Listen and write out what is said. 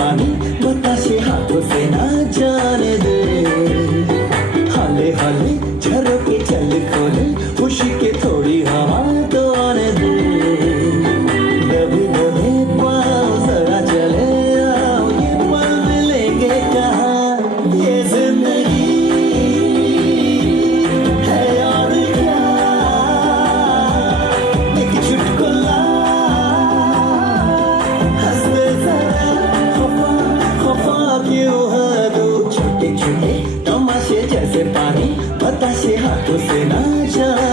पानी बताशे हाथों से ना जाने दे। हाले हाले झरोके चल खोले खुशी के थोड़ी हवा तो आने दे। दबे दबे पाँव जरा चले आओ ये पल मिलेंगे कहाँ। ये जिंदगी है और क्या एक चुटकुला हंस दे जरा खफा खफा क्यों है दो छोटे छोटे तमाशे जैसे पानी बताशे हाथों से ना जाने